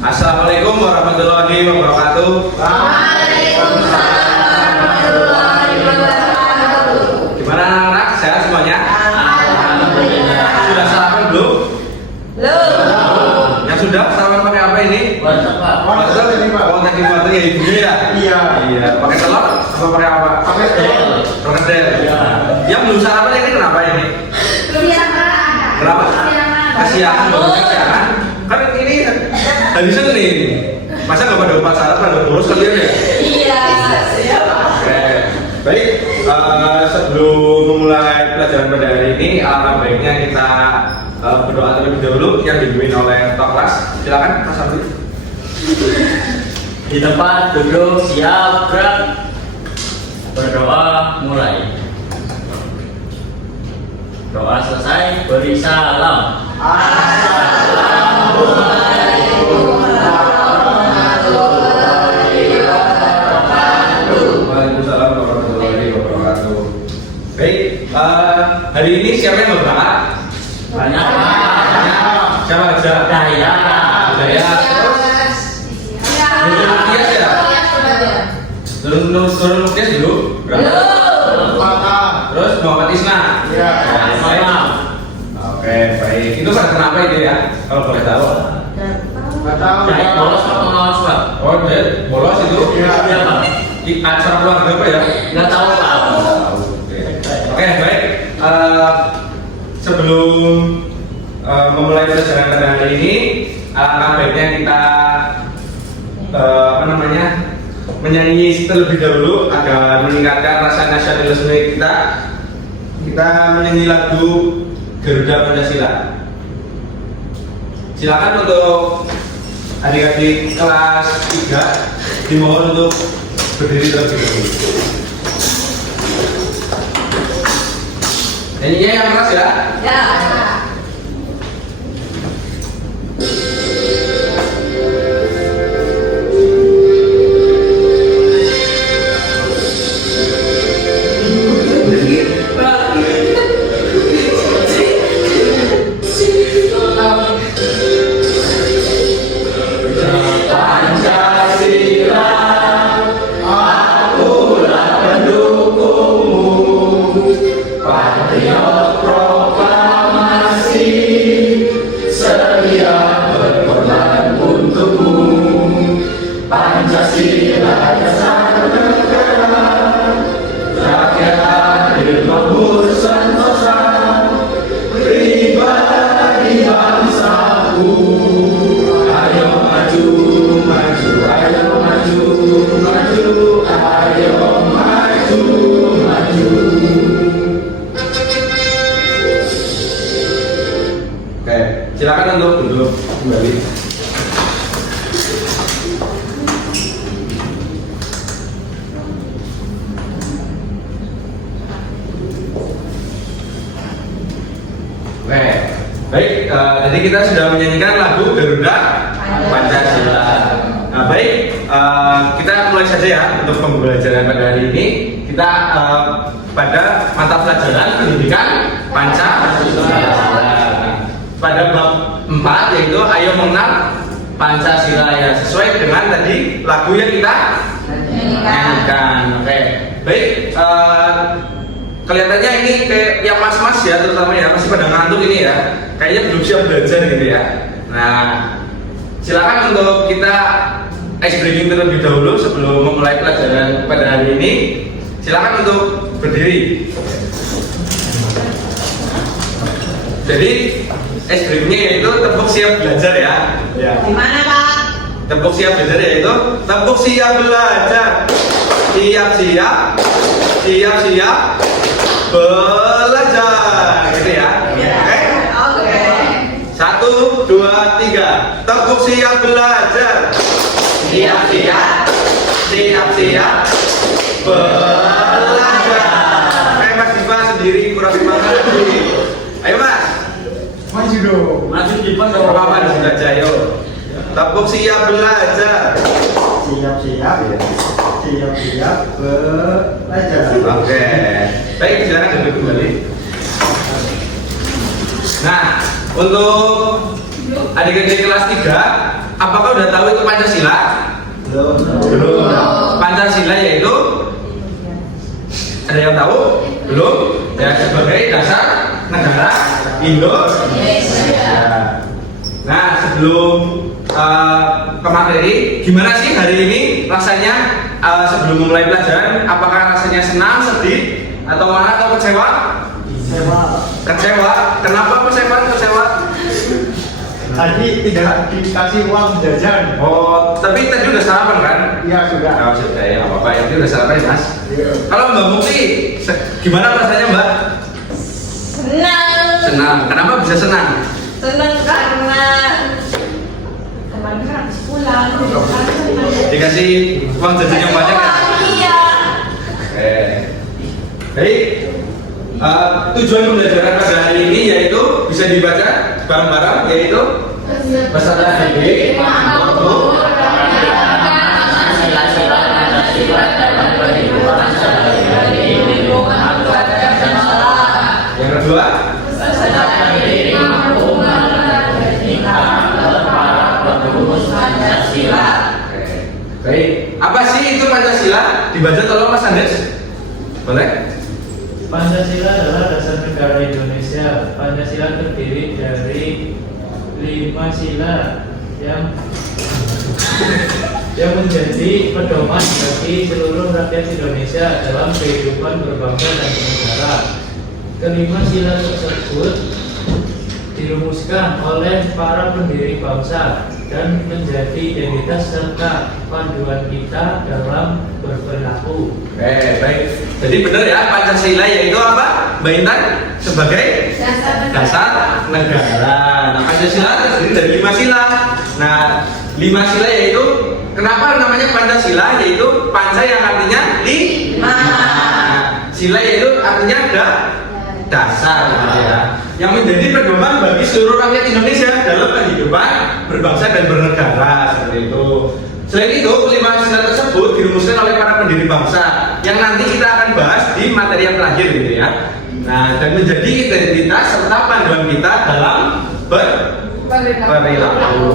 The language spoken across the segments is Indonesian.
Assalamualaikum warahmatullahi wabarakatuh. Waalaikumsalam warahmatullahi wabarakatuh. Gimana anak-anak? Sehat semuanya? Alhamdulillah. Sudah sarapan belum? Belum. Yang sudah sarapan pakai apa ini? Wortel ini, Pak. Oh, tadi wortel ya ibunya ya? Iya. Iya. Pakai telur? Apa pakai apa? Pakai telur. Perkedel. Iya. Yang belum sarapan ini kenapa ini? Kesiangan. Kenapa? Kasihan. Kasihan. Kan ini hari Senin. Masa nggak pada lupa sarapan? Pada boros kalian ya? Iya. Oke. Baik, sebelum memulai pelajaran pada hari ini, alangkah baiknya kita berdoa terlebih dahulu yang dipimpin oleh ketua kelas. Silakan, Mas Abdi. Di tempat duduk siap gerak. Berdoa mulai. Doa selesai beri salam. Waalaikumsalam warahmatullahi wabarakatuh. Baik, hari ini siapa yang berangkat? Banyak. Siapa aja? Daya. Saya. Terus Nurul Muktis dulu. Berapa? Terus Muhammad Isna. Iya. Salam. Oke, baik. Itu pada kenapa itu ya? Kalau boleh tahu. Nggak tahu. Daya bolos atau ngelawan surat? Oh, jadi bolos itu? Iya. Iya Pak. Di acara keluarga apa ya? Nggak tahu Pak. Oke, baik. Sebelum memulai pelajaran pada hari ini, alangkah baiknya kita menyanyi terlebih dahulu agar meningkatkan rasa nasionalisme kita. Kita menyanyi lagu Garuda Pancasila. Silakan untuk adik-adik kelas 3 dimohon untuk berdiri terlebih dahulu. Nyanyinya yang keras ya. Ya. Oke, silakan untuk duduk kembali. Oke, baik. Jadi kita sudah menyanyikan lagu Garuda Pancasila. Nah, baik. Kita mulai saja ya untuk pembelajaran pada hari ini. Kita pada mata pelajaran pendidikan Pancasila. Pada bab 4 yaitu ayo mengenal Pancasila yang sesuai dengan tadi lagu yang kita nyanyikan. Oke, baik. Kelihatannya ini kayak yang mas-mas ya, terutama ya masih pada ngantuk ini ya. Kayaknya belum siap belajar gitu ya. Nah, silakan untuk kita ice breaking terlebih dahulu sebelum memulai pelajaran pada hari ini. Silakan untuk berdiri. Jadi ice breakingnya yaitu tepuk siap belajar ya. Ya. Gimana Pak? Tepuk siap belajar yaitu tepuk siap belajar. Siap-siap. Siap-siap belajar. Gitu ya. Oke? Oke. 1, 2, 3. Tepuk siap belajar. Siap-siap. Siap-siap belajar. Mas Diva sendiri kurang semangat lagi. Ayo Mas. Maju dong. Maju di depan Gak apa-apa di sebelah aja, yuk. Tepuk siap belajar. Siap-siap ya. Siap-siap belajar. Oke. Baik, silakan duduk kembali. Nah, untuk adik-adik kelas 3 apakah udah tahu itu Pancasila? Belum. Belum. Pancasila yaitu ada yang tahu? Belum. Ya, sebagai dasar negara Indonesia. Nah, sebelum ke materi, gimana sih hari ini rasanya sebelum memulai pelajaran? Apakah rasanya senang, sedih, atau marah atau kecewa? Kecewa. Kenapa kecewa? Tadi tidak dikasih uang jajan. Oh, tapi tadi udah sarapan kan? Iya sudah. Nah, sudah ya, apa-apa. Yang udah sarapan ya, Mas. Iya. Kalau Mbak Mukti, gimana rasanya Mbak? Senang. Senang. Kenapa bisa senang? Senang karena kemarin kan habis pulang. Dikasih uang jajan yang banyak ya? Iya. Baik. Tujuan pembelajaran pada hari ini yaitu bisa dibaca bareng-bareng, yaitu peserta didik waktu. Yang kedua, baik. Apa sih itu Pancasila? Dibaca tolong Mas Andes. Boleh? Pancasila adalah dasar negara Indonesia. Pancasila terdiri dari 5 sila yang menjadi pedoman bagi seluruh rakyat Indonesia dalam kehidupan berbangsa dan bernegara. Kelima sila tersebut dirumuskan oleh para pendiri bangsa dan menjadi identitas serta panduan kita dalam berperilaku. Baik. Jadi benar ya, Pancasila yaitu apa? Mbak Intan? Sebagai dasar negara. Nah, Pancasila terdiri dari 5 sila. Nah, 5 sila yaitu, kenapa namanya Pancasila? Yaitu Panca yang artinya 5. Nah, sila yaitu artinya ada dasar gitu ya, yang menjadi pedoman bagi seluruh rakyat Indonesia dalam kehidupan berbangsa dan bernegara, seperti itu. Selain itu, 5 sila tersebut dirumuskan oleh para pendiri bangsa yang nanti kita akan bahas di materi yang terakhir gitu ya. Nah, dan menjadi identitas serta panduan kita dalam berperilaku.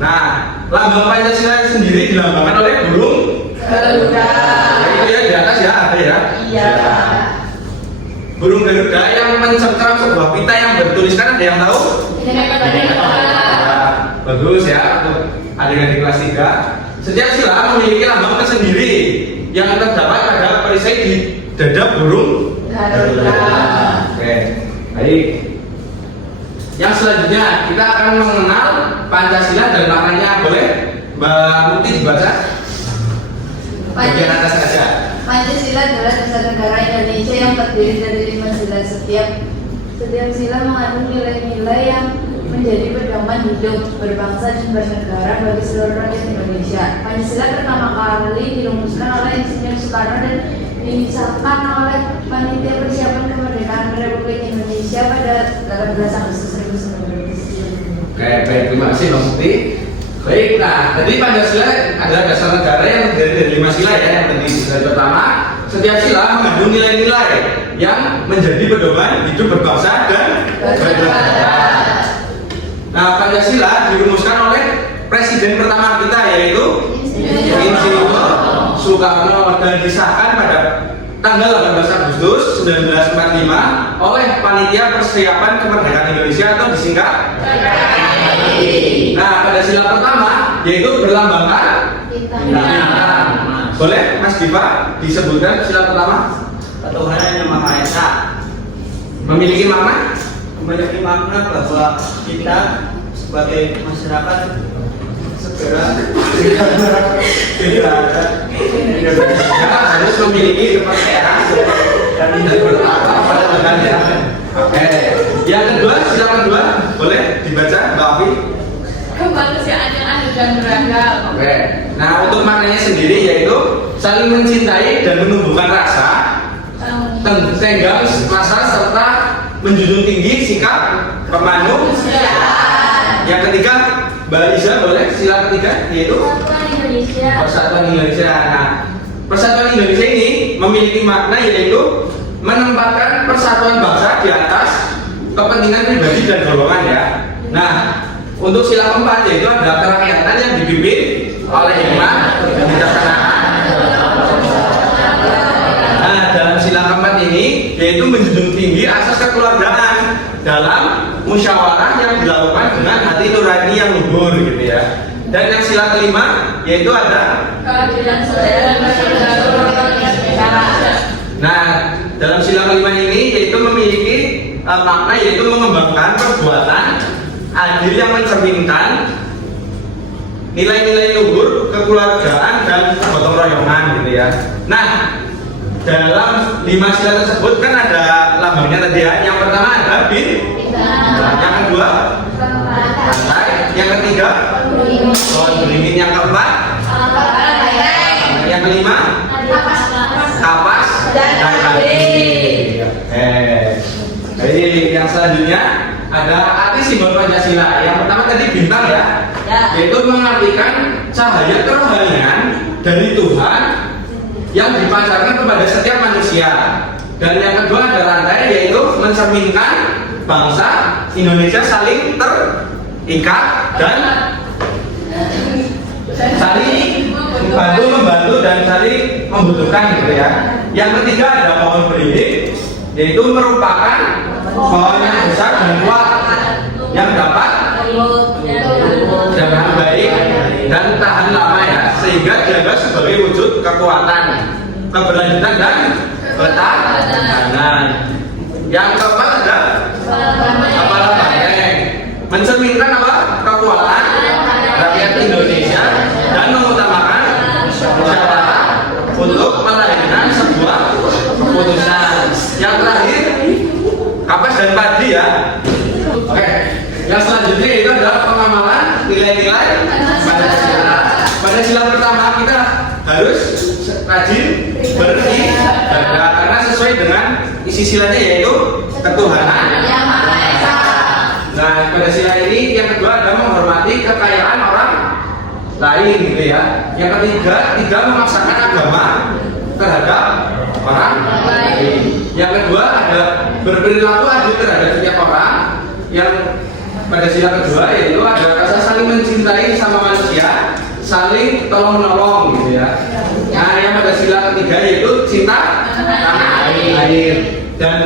Nah, lambang Pancasila sendiri dilambangkan oleh burung Garuda. Nah, itu ya di atas ya, ada ya. Iya. Burung Garuda yang mencengkeram sebuah pita yang bertuliskan, ada yang tahu? Bagus ya, untuk adegan di kelas 3. Setiap sila memiliki lambang tersendiri yang terdapat pada perisai di dada burung Garuda. Oke, baik. Yang selanjutnya kita akan mengenal Pancasila dan maknanya. Boleh Mbak Mukti dibaca? Bagian atas saja. Pancasila adalah dasar negara Indonesia yang terdiri dari 5 sila. Setiap sila mengandung nilai-nilai yang menjadi pedoman hidup berbangsa dan bernegara bagi seluruh rakyat Indonesia. Pancasila pertama kali dirumuskan oleh Insinyur Soekarno dan disahkan oleh Panitia Persiapan Kemerdekaan Republik Indonesia pada 18 Agustus 1945. Oke, baik, terima kasih Mbak Mukti. Baik, nah, jadi Pancasila adalah dasar negara yang terdiri dari 5 sila ya. Yang tadi sila pertama, setiap sila mengandung nilai-nilai yang menjadi pedoman hidup berbangsa dan bernegara. Nah, Pancasila dirumuskan oleh presiden pertama kita yaitu Insinyur Soekarno dan disahkan pada tanggal 18 Agustus 1945 oleh Panitia Persiapan Kemerdekaan Indonesia atau disingkat Nah, pada sila pertama yaitu berlambangkan bintang. Boleh Mas Diva disebutkan sila pertama? Ketuhanan yang Maha Esa. Memiliki makna? Memiliki makna bahwa kita sebagai masyarakat segera tidak ada harus memiliki kepercayaan dan tidak bertakwa pada Tuhannya. Oke. Yang kedua, sila kedua boleh dibaca Mbak Afi? Kemanusiaan yang adil dan beragam. Oke. Nah, untuk maknanya sendiri yaitu saling mencintai dan menumbuhkan rasa, tenggang rasa serta menjunjung tinggi sikap kemanusiaan. Yang ketiga, Mbak Iza boleh sila ketiga yaitu Persatuan Indonesia. Persatuan Indonesia. Nah, Persatuan Indonesia ini memiliki makna yaitu menempatkan persatuan bangsa di atas kepentingan pribadi dan golongan ya. Nah, Untuk sila keempat yaitu ada kerakyatan yang dipimpin oleh hikmah dan kebijaksanaan. Nah, dalam sila keempat ini yaitu menjunjung tinggi asas kekeluargaan dalam musyawarah yang dilakukan dengan hati nurani yang luhur gitu ya. Dan yang sila kelima yaitu ada keadilan sosial dan Nah, dalam sila kelima ini yaitu memiliki makna yaitu mengembangkan perbuatan adil yang mencerminkan nilai-nilai luhur, kekeluargaan dan gotong royongan gitu ya. Nah, dalam 5 sila tersebut kan ada lambangnya tadi ya. Yang pertama ada bin, yang kedua pantai, yang ketiga pohon beringin, yang keempat, yang kelima kapas dan kaki. Jadi yang selanjutnya ada arti simbol Pancasila. Yang pertama tadi bintang ya, yaitu mengartikan cahaya kerohanian dari Tuhan yang dipancarkan kepada setiap manusia. Dan yang kedua ada rantai, yaitu mencerminkan bangsa Indonesia saling terikat dan saling membantu dan saling membutuhkan gitu ya. Yang ketiga ada pohon beringin, yaitu merupakan pohon yang besar dan kuat yang dapat dengan baik dan tahan lama ya, sehingga dianggap sebagai wujud kekuatan, keberlanjutan dan ketahanan. Yang keempat ada kepala banteng, mencerminkan apa? Kekuatan rakyat Indonesia dan mengutamakan musyawarah untuk melahirkan sebuah keputusan. Yang terakhir kapas dan padi ya. Oke, yang selanjutnya itu adalah pengamalan nilai-nilai Pancasila. Pada sila pertama kita harus rajin beribadah karena sesuai dengan isi silanya yaitu ketuhanan. Nah, pada sila ini yang kedua adalah menghormati kekayaan orang lain gitu ya. Yang ketiga, tidak memaksakan agama terhadap orang lain. Yang kedua ada berperilaku adil terhadap setiap orang. Yang pada sila kedua yaitu ada rasa saling mencintai sama manusia, saling tolong menolong gitu ya. Nah, yang pada sila ketiga yaitu cinta tanah air. Dan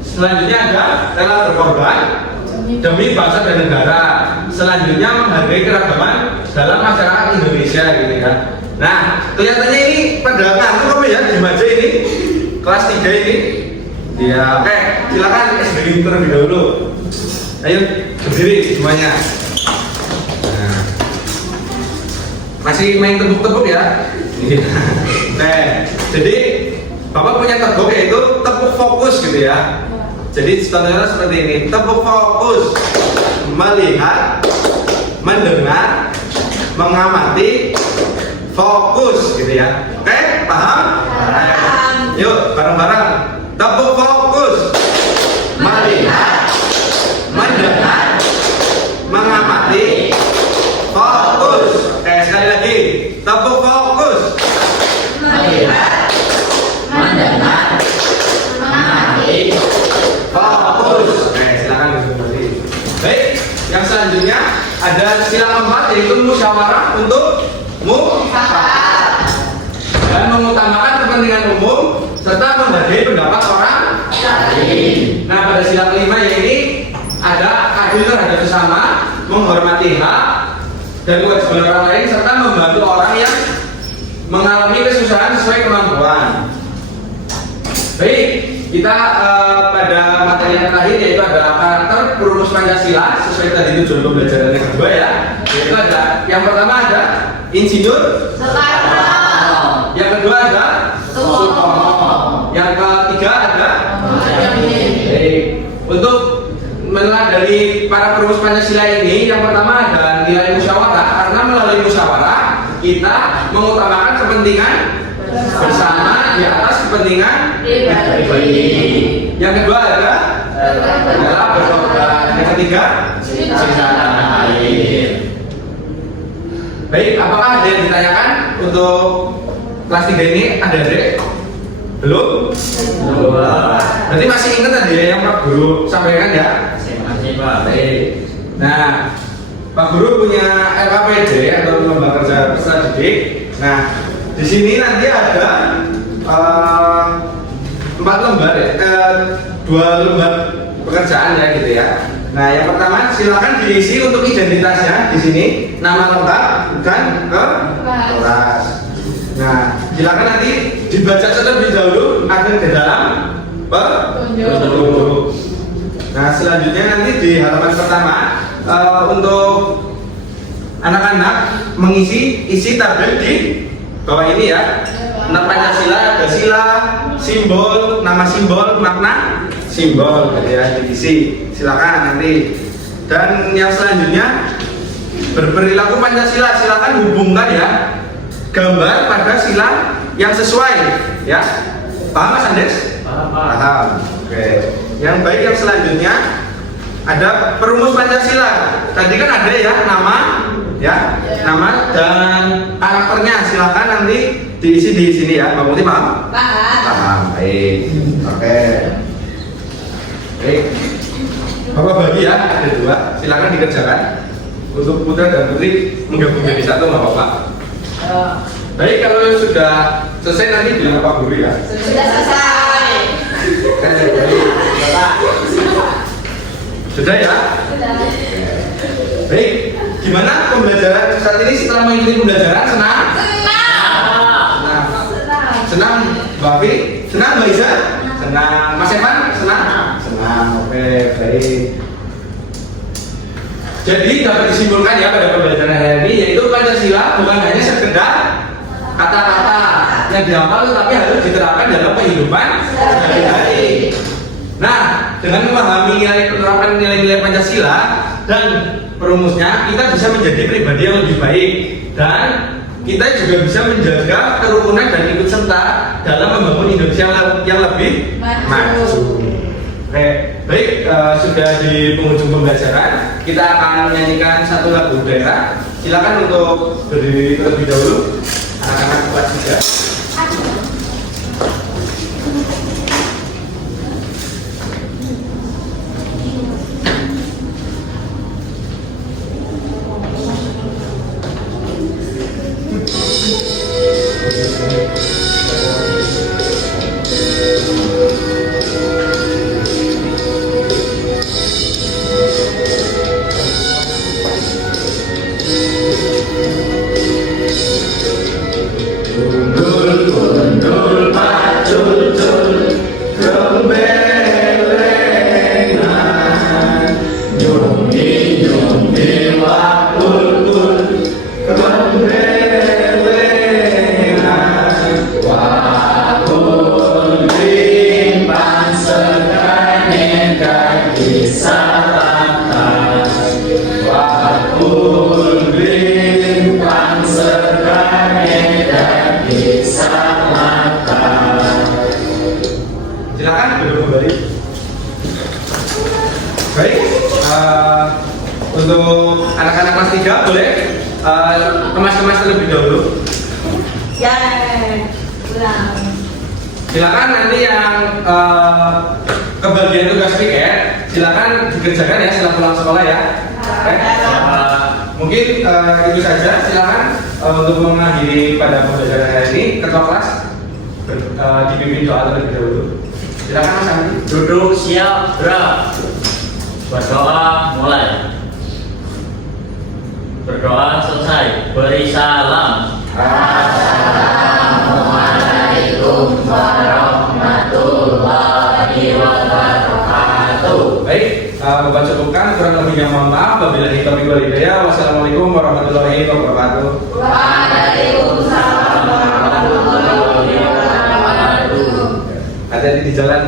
selanjutnya ada rela berkorban demi bangsa dan negara. Selanjutnya menghargai keragaman dalam masyarakat Indonesia gitu ya. Nah, kelihatannya ini pada kantor ya di Maja ini kelas 3 ini. Ya, oke, silakan SBY terlebih dahulu. Ayo berdiri semuanya. Nah, masih main tepuk-tepuk ya. Nah, jadi Bapak punya tepuk yaitu tepuk fokus gitu ya. Jadi contohnya seperti ini, tepuk fokus, melihat, mendengar, mengamati, fokus gitu ya. Oke, paham? Yuk bareng-bareng, tepuk fokus, melihat, mendengar, mengamati, fokus. Oke, sekali lagi, tepuk fokus, melihat, mendengar, mengamati, fokus. Oke, silakan berdiri. Baik, yang selanjutnya ada sila keempat yaitu musyawarah untuk mufakat dan mengutamakan kepentingan umum serta menghargai pendapat orang lain. Nah, pada sila kelima ini ada adil terhadap sesama, menghormati hak dan kewajiban orang lain serta membantu orang yang mengalami kesusahan sesuai kemampuan. Baik, kita pada materi yang terakhir yaitu adalah karakter perumus Pancasila sesuai tadi tujuan pembelajaran yang kedua ya. Yaitu ada yang pertama ada Insinyur Soekarno. Yang kedua ada Soekarno. Yang ketiga ada Baik. Untuk meneladani para perumus Pancasila ini, yang pertama ada nilai musyawarah karena melalui musyawarah kita mengutamakan kepentingan bersama di atas kepentingan pribadi. Yang kedua adalah berkorban. Yang ketiga cinta tanah air. Baik, apakah ada yang ditanyakan untuk kelas 3 ini? Ada adik? Belum? Belum. Berarti masih ingat tadi yang Pak Guru sampaikan ya? Masih Pak. Baik. Nah, Pak Guru punya LKPD atau lembaga kerja peserta didik. Nah, di sini nanti ada 4 lembar, 2 lembar pekerjaan ya gitu ya. Nah, yang pertama silakan diisi untuk identitasnya di sini, nama lengkap dan kelas. Nah, silakan nanti dibaca terlebih dahulu agar ke dalam petunjuk. Nah, selanjutnya nanti di halaman pertama untuk anak-anak mengisi tabel di bawah ini ya. Nah, Pancasila ada sila, simbol, nama simbol, makna simbol gitu ya, diisi. Silakan nanti. Dan yang selanjutnya berperilaku Pancasila, silakan hubungkan ya gambar pada sila yang sesuai ya. Paham Mas Andes? Paham. Oke. Yang baik yang selanjutnya ada perumus Pancasila. Tadi kan ada ya nama ya, nama dan karakternya. Silakan nanti diisi di sini ya. Mbak Muti paham? Paham. Baik. Oke. Baik. Bapak bagi ya, ada 2. Silakan dikerjakan. Untuk putra dan putri menggabung jadi satu nggak apa-apa. Baik, kalau sudah selesai nanti bilang Pak Guru ya. Sudah selesai. Sudah ya? Sudah. Baik, gimana pembelajaran saat ini setelah mengikuti pembelajaran? Senang? Senang, Mbak Afi? Senang, Mbak Iza? Senang, Mas Evan? Senang? Senang, oke, baik. Jadi dapat disimpulkan ya pada pembelajaran hari ini, yaitu Pancasila bukan hanya sekedar kata-kata yang dihafal, tetapi harus diterapkan dalam kehidupan sehari-hari. Nah, dengan memahami penerapan nilai-nilai Pancasila dan perumusnya, kita bisa menjadi pribadi yang lebih baik dan kita juga bisa menjaga kerukunan dan ikut serta dalam membangun Indonesia yang lebih maju. Oke, baik, sudah di penghujung pembelajaran, kita akan menyanyikan satu lagu daerah. Silakan untuk berdiri terlebih dahulu, anak-anak kelas 3. Silakan duduk kembali. Baik, untuk anak-anak kelas 3 boleh kemas-kemas terlebih dahulu. Ya, pulang. Silakan nanti yang kebagian tugas piket, silakan dikerjakan ya setelah pulang sekolah ya. Oke. Mungkin itu saja. Silakan untuk mengakhiri pada pembelajaran hari ini, ketua kelas dipimpin doa terlebih dahulu. Silakan Mas Andi. Duduk siap gerak. Berdoa mulai. Berdoa selesai. Beri salam. Assalamualaikum warahmatullahi wabarakatuh. Baik, Bapak cukupkan, kurang lebihnya mohon maaf. Wabillahi taufiq wal hidayah. Wassalamualaikum warahmatullahi wabarakatuh. Waalaikumsalam warahmatullahi wabarakatuh. Hati-hati di jalan.